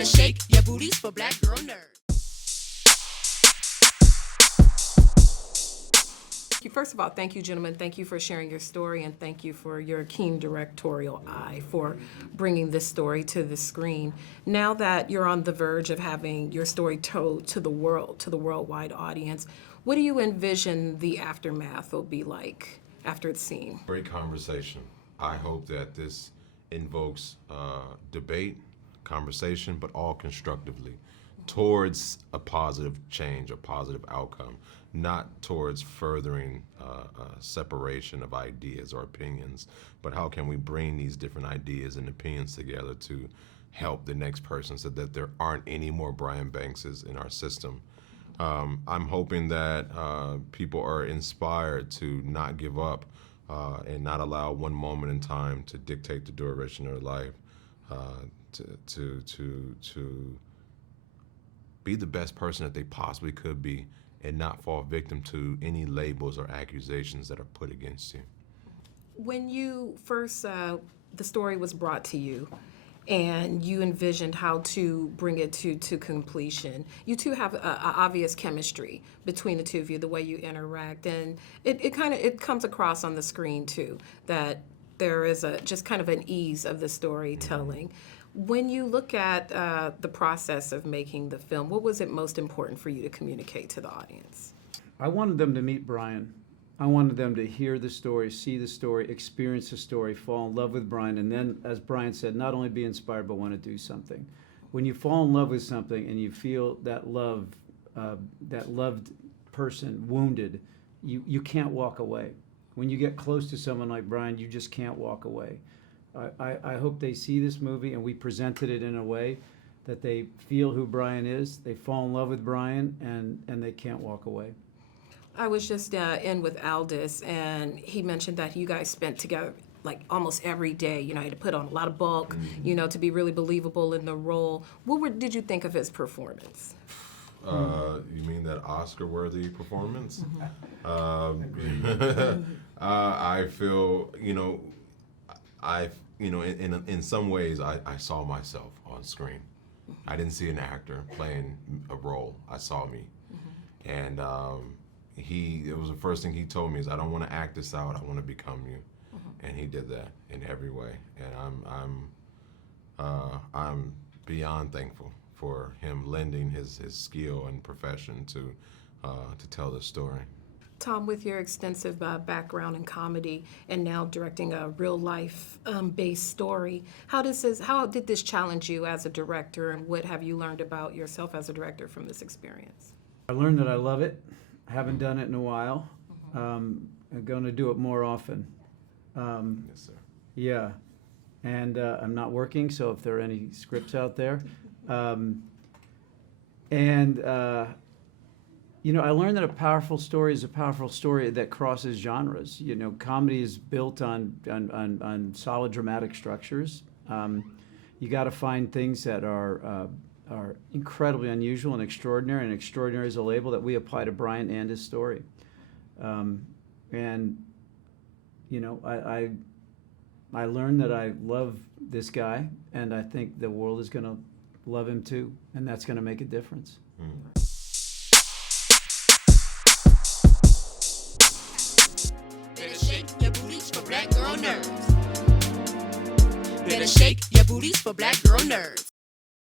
Better shake your booties for black girl nerds. First of all, thank you, gentlemen. Thank you for sharing your story, and thank you for your keen directorial eye for bringing this story to the screen. Now that you're on the verge of having your story told to the world, to the worldwide audience, what do you envision the aftermath will be like after it's seen? Great conversation. I hope that this invokes debate, conversation, but all constructively towards a positive change, a positive outcome, not towards furthering separation of ideas or opinions, but how can we bring these different ideas and opinions together to help the next person so that there aren't any more Brian Bankses in our system. I'm hoping that people are inspired to not give up and not allow one moment in time to dictate the duration of their life, to be the best person that they possibly could be and not fall victim to any labels or accusations that are put against you. When you first, the story was brought to you and you envisioned how to bring it to completion, you two have a obvious chemistry between the two of you, the way you interact, and it comes across on the screen too, that there is just kind of an ease of the storytelling. When you look at the process of making the film, what was it most important for you to communicate to the audience? I wanted them to meet Brian. I wanted them to hear the story, see the story, experience the story, fall in love with Brian, and then, as Brian said, not only be inspired, but want to do something. When you fall in love with something and you feel that love, that loved person wounded, you can't walk away. When you get close to someone like Brian, you just can't walk away. I hope they see this movie and we presented it in a way that they feel who Brian is, they fall in love with Brian, and they can't walk away. I was just in with Aldis, and he mentioned that you guys spent together like almost every day. You know, he had to put on a lot of bulk, you know, to be really believable in the role. Did you think of his performance? You mean that Oscar-worthy performance? I feel, in some ways, I saw myself on screen. I didn't see an actor playing a role. I saw me. And it was the first thing he told me is, I don't want to act this out, I want to become you. And he did that in every way. And I'm beyond thankful for him lending his skill and profession to tell this story. Tom, with your extensive background in comedy and now directing a real-life based story, how did this challenge you as a director, and what have you learned about yourself as a director from this experience? I learned that I love it. I haven't done it in a while. I'm going to do it more often. Yes, sir. Yeah, and I'm not working, so if there are any scripts out there. I learned that a powerful story is a powerful story that crosses genres. Comedy is built on solid dramatic structures. You got to find things that are incredibly unusual and extraordinary is a label that we apply to Brian and his story. I learned that I love this guy, and I think the world is going to love him too, and that's going to make a difference. Better shake your booties for black girl nerds. Better shake your booties for black girl nerds.